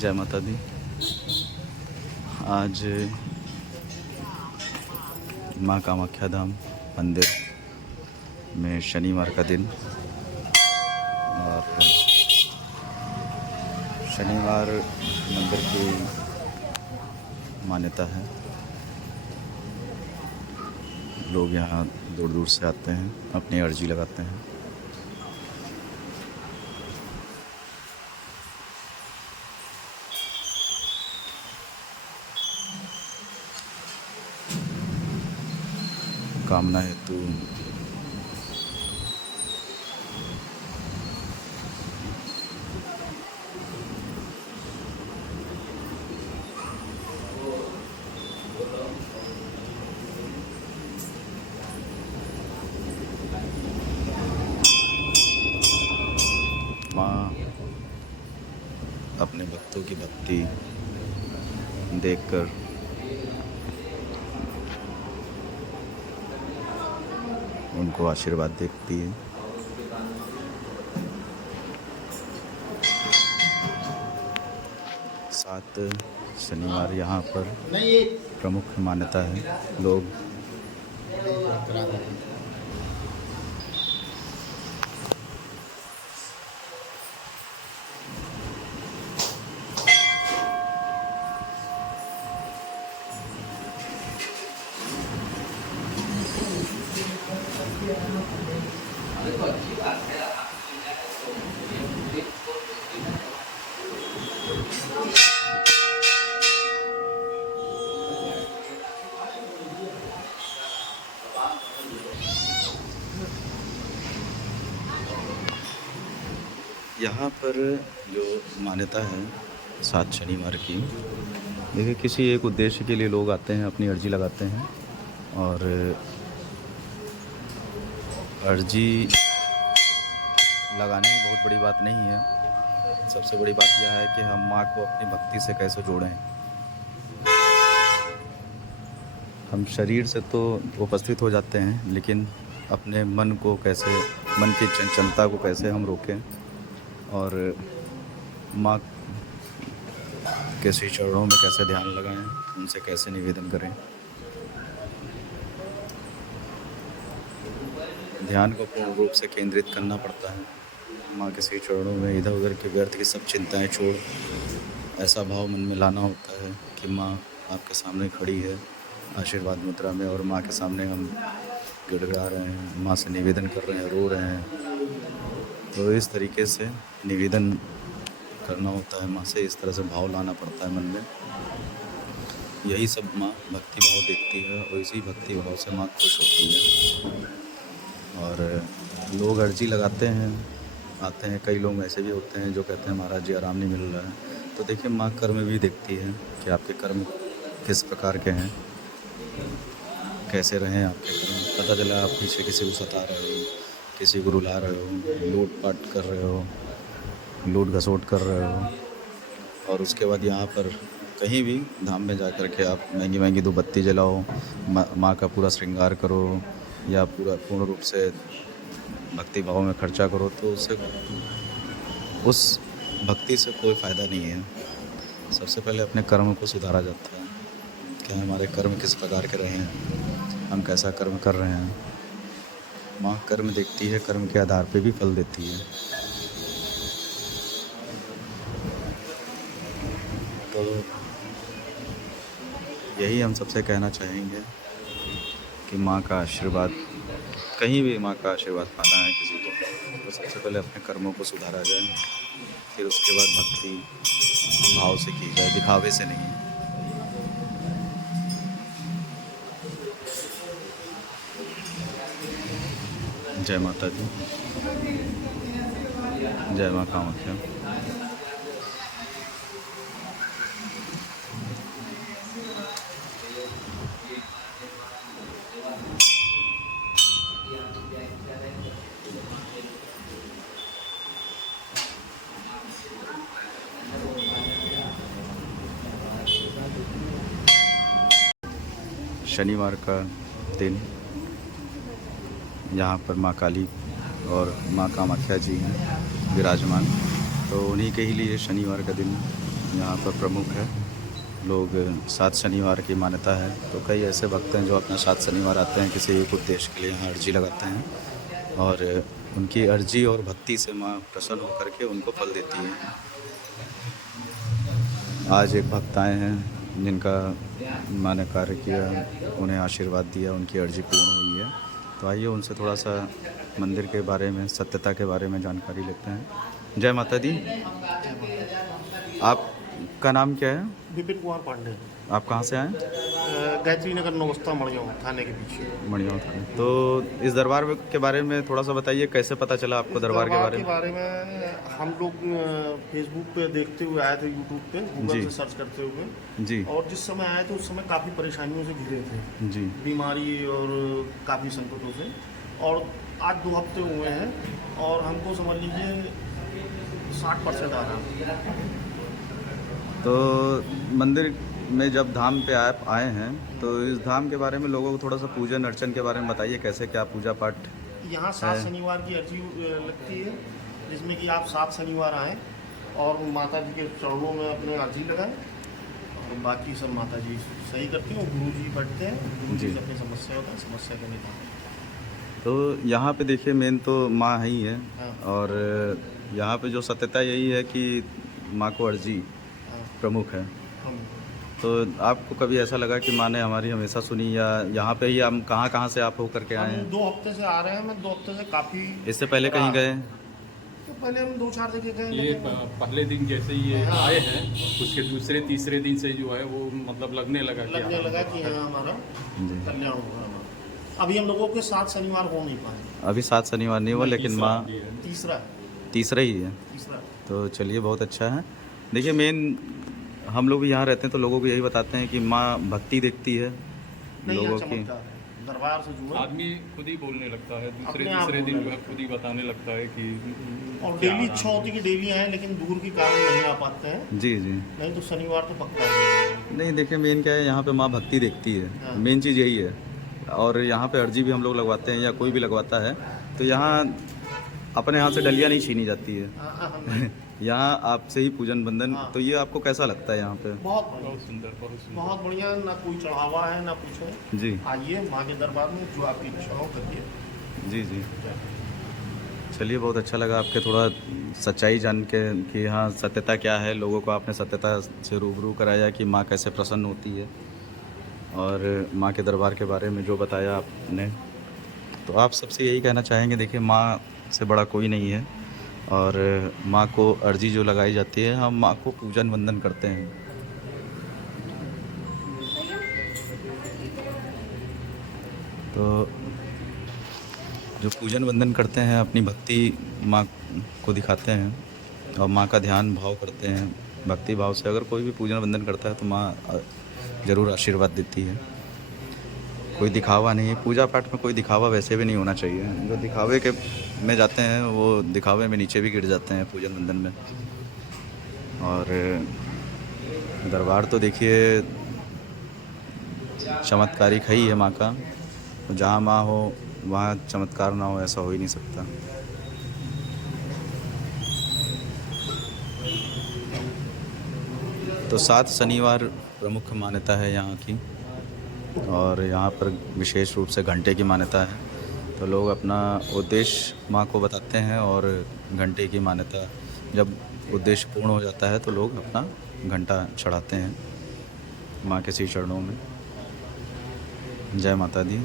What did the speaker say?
जय माता दी। आज माँ कामाख्या धाम मंदिर में शनिवार का दिन, और शनिवार मंदिर की मान्यता है। लोग यहाँ दूर दूर से आते हैं, अपनी अर्जी लगाते हैं। कामना हेतु माँ अपने भक्तों की भक्ति देखकर उनको आशीर्वाद देती है। सात शनिवार यहाँ पर प्रमुख मान्यता है। लोग यहाँ पर जो मान्यता है 7 शनिवार की, देखिए किसी एक उद्देश्य के लिए लोग आते हैं, अपनी अर्जी लगाते हैं। और अर्जी लगाने की बहुत बड़ी बात नहीं है। सबसे बड़ी बात यह है कि हम माँ को अपनी भक्ति से कैसे जोड़ें। हम शरीर से तो उपस्थित हो जाते हैं, लेकिन अपने मन को कैसे, मन की चंचलता को कैसे हम रोकें और माँ के श्री चरणों में कैसे ध्यान लगाएं, उनसे कैसे निवेदन करें। ध्यान को पूर्ण रूप से केंद्रित करना पड़ता है माँ के श्री चरणों में। इधर उधर के व्यर्थ की सब चिंताएं छोड़ ऐसा भाव मन में लाना होता है कि माँ आपके सामने खड़ी है आशीर्वाद मुद्रा में, और माँ के सामने हम गिड़गिड़ा रहे हैं, माँ से निवेदन कर रहे हैं, रो रहे हैं। तो इस तरीके से निवेदन करना होता है माँ से, इस तरह से भाव लाना पड़ता है मन में। यही सब माँ भक्ति भाव देखती है, और इसी भक्ति भाव से माँ खुश होती है। और लोग अर्जी लगाते हैं, आते हैं। कई लोग ऐसे भी होते हैं जो कहते हैं महाराज जी आराम नहीं मिल रहा है। तो देखिए माँ कर्म भी देखती है कि आपके कर्म किस प्रकार के हैं, कैसे रहें आपके कर्म। पता चला आप पीछे किसी को सता रहे हो, किसी को रुला रहे हो, लूट पाट कर रहे हो, लूट घसोट कर रहे हो, और उसके बाद यहाँ पर कहीं भी धाम में जा कर के आप महंगी महंगी 2 बत्ती जलाओ, माँ का पूरा श्रृंगार करो, या पूरा पूर्ण रूप से भक्ति भाव में खर्चा करो, तो उससे उस भक्ति से कोई फ़ायदा नहीं है। सबसे पहले अपने कर्म को सुधारा जाता है कि हमारे कर्म किस प्रकार के रहे हैं, हम कैसा कर्म कर रहे हैं। माँ कर्म देखती है, कर्म के आधार पे भी फल देती है। तो यही हम सबसे कहना चाहेंगे कि माँ का आशीर्वाद, कहीं भी माँ का आशीर्वाद पाना है किसी को, तो सबसे पहले अपने कर्मों को सुधारा जाए, फिर उसके बाद भक्ति भाव से की जाए, दिखावे से नहीं। जय माता दी। जय माँ कामाख्या। शनिवार का दिन यहाँ पर माँ काली और माँ कामाख्या जी हैं विराजमान, तो उन्हीं के ही लिए शनिवार का दिन यहाँ पर प्रमुख है। लोग 7 शनिवार की मान्यता है, तो कई ऐसे भक्त हैं जो अपना 7 शनिवार आते हैं किसी एक उद्देश्य के लिए यहाँ अर्जी लगाते हैं और उनकी अर्जी और भक्ति से माँ प्रसन्न होकर के उनको फल देती है। आज एक भक्त आए हैं जिनका माँ ने कार्य किया, उन्हें आशीर्वाद दिया, उनकी अर्जी पूर्ण हुई है। तो आइए उनसे थोड़ा सा मंदिर के बारे में, सत्यता के बारे में जानकारी लेते हैं। जय माता दी। आपका नाम क्या है? विपिन कुमार पांडे। आप कहाँ से आए? गायत्री नगर नौस्ता मड़ियों थाने के पीछे। मड़ियों थाने। तो इस दरबार के बारे में थोड़ा सा बताइए, कैसे पता चला आपको दरबार के बारे में? हम लोग फेसबुक पे देखते हुए आए थे, यूट्यूब पे गूगल से सर्च करते हुए जी। और जिस समय आए थे उस समय काफ़ी परेशानियों से घिरे थे जी। बीमारी और काफ़ी संकटों से, और आज 2 हफ्ते हुए हैं और हमको समझ लीजिए 60% आ रहा है। तो मंदिर में जब धाम पे आप आए हैं तो इस धाम के बारे में लोगों को थोड़ा सा पूजन अर्चन के बारे में बताइए, कैसे क्या पूजा पाठ? यहाँ 7 शनिवार की अर्जी लगती है, जिसमें कि आप 7 शनिवार आएँ और माता जी के चरणों में अपने अर्जी लगाएं और बाकी सब माता जी सही करती हैं और गुरु जी बैठते हैं, गुरु जी से अपनी समस्या होता है, समस्या के निदान। तो यहाँ पे देखिए मेन तो माँ ही है। हाँ। और यहाँ पे जो सत्यता यही है कि माँ को अर्जी प्रमुख है। तो आपको कभी ऐसा लगा कि माँ ने हमारी हमेशा सुनी, या यहाँ पे ही हम कहाँ से आप होकर के आए हैं? 2 हफ्ते से आ रहे हैं, मैं 2 हफ्ते से काफ़ी। इससे पहले कहीं गए? तो पहले हम 2-4 जगह गए। ये पहले दिन जैसे ये आए हैं, उसके दूसरे तीसरे दिन से जो है वो मतलब लगने लगा कि हाँ हमारा कल्याण होगा। अभी हम लोगों के 7 शनिवार हो नहीं पाए। अभी 7 शनिवार नहीं हुआ, लेकिन माँ तीसरा ही है। तो चलिए बहुत अच्छा है। देखिए मेन हम लोग भी यहाँ रहते हैं तो लोगों को यही बताते हैं कि माँ भक्ति देखती है लोगों की। दरबार से जुड़ा आदमी खुद ही बोलने लगता है, दूसरे तीसरे दिन जो है खुद ही बताने लगता है कि और डेली इच्छा होती है कि डेली आए, लेकिन दूर के कारण नहीं आ पाते हैं। जी जी। नहीं तो शनिवार तो पक्का है। नहीं देखिए मेन क्या है, यहाँ पे माँ भक्ति देखती है। हाँ। मेन चीज़ यही है। और यहाँ पे अर्जी भी हम लोग लगवाते हैं या कोई भी लगवाता है तो यहाँ अपने हाथ से डलिया नहीं छीनी जाती है। यहाँ आपसे ही पूजन बंधन। हाँ। तो ये आपको कैसा लगता है यहाँ पे? बहुत सुंदर, बहुत बढ़िया। ना कोई चढ़ावा है ना कुछ है। जी। आइए माँ के दरबार में, जो आपकी इच्छा हो करिए। जी जी। चलिए बहुत अच्छा लगा आपके थोड़ा सच्चाई जान के कि हाँ सत्यता क्या है। लोगों को आपने सत्यता से रूबरू कराया कि माँ कैसे प्रसन्न होती है, और माँ के दरबार के बारे में जो बताया आपने। तो आप सबसे यही कहना चाहेंगे, देखिए माँ से बड़ा कोई नहीं है, और माँ को अर्जी जो लगाई जाती है, हम माँ को पूजन वंदन करते हैं। तो जो पूजन वंदन करते हैं अपनी भक्ति माँ को दिखाते हैं और माँ का ध्यान भाव करते हैं। भक्ति भाव से अगर कोई भी पूजन वंदन करता है तो माँ ज़रूर आशीर्वाद देती है। कोई दिखावा नहीं, पूजा पाठ में कोई दिखावा वैसे भी नहीं होना चाहिए। जो दिखावे के में जाते हैं वो दिखावे में नीचे भी गिर जाते हैं पूजन वंदन में। और दरबार तो देखिए चमत्कारिक है ही है माँ का। तो जहाँ माँ हो वहाँ चमत्कार ना हो, ऐसा हो ही नहीं सकता। तो 7 शनिवार प्रमुख मान्यता है यहाँ की, और यहाँ पर विशेष रूप से घंटे की मान्यता है। तो लोग अपना उद्देश्य माँ को बताते हैं, और घंटे की मान्यता जब उद्देश्य पूर्ण हो जाता है तो लोग अपना घंटा चढ़ाते हैं माँ के श्री चरणों में। जय माता दी।